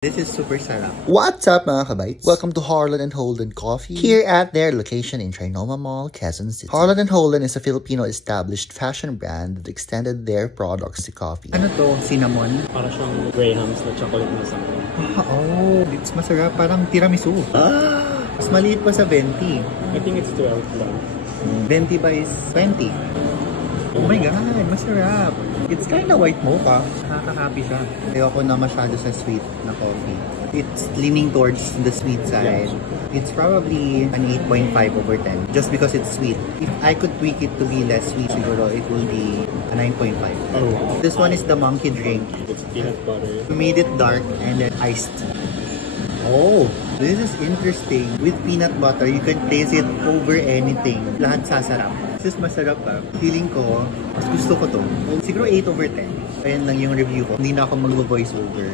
This is super sarap. What's up mga kabites? Welcome to Harlan & Holden Coffee here at their location in Trinoma Mall, Quezon City. Harlan & Holden is a Filipino-established fashion brand that extended their products to coffee. Ano to? Cinnamon? Para siyang Graham's na chocolate na something. Oh, it's masarap. Parang tiramisu. Mas maliit pa sa 20. I think it's 12 lang. 20 by 20. Oh my god, masarap. It's kinda white mocha. Nakaka-happy siya. Ayoko na masyado sa sweet na coffee. It's leaning towards the sweet side. Yeah. It's probably an 8.5 over 10 just because it's sweet. If I could tweak it to be less sweet, siguro it will be a 9.5. Oh. This one is the monkey drink. It's peanut butter. We made it dark and then iced. Oh, this is interesting. With peanut butter, you can place it over anything. Lahat sasarap. This is masarap pa. Feeling ko, mas gusto ko to. Siguro 8 over 10. Ayan lang yung review ko. Hindi na ako mag-voice over.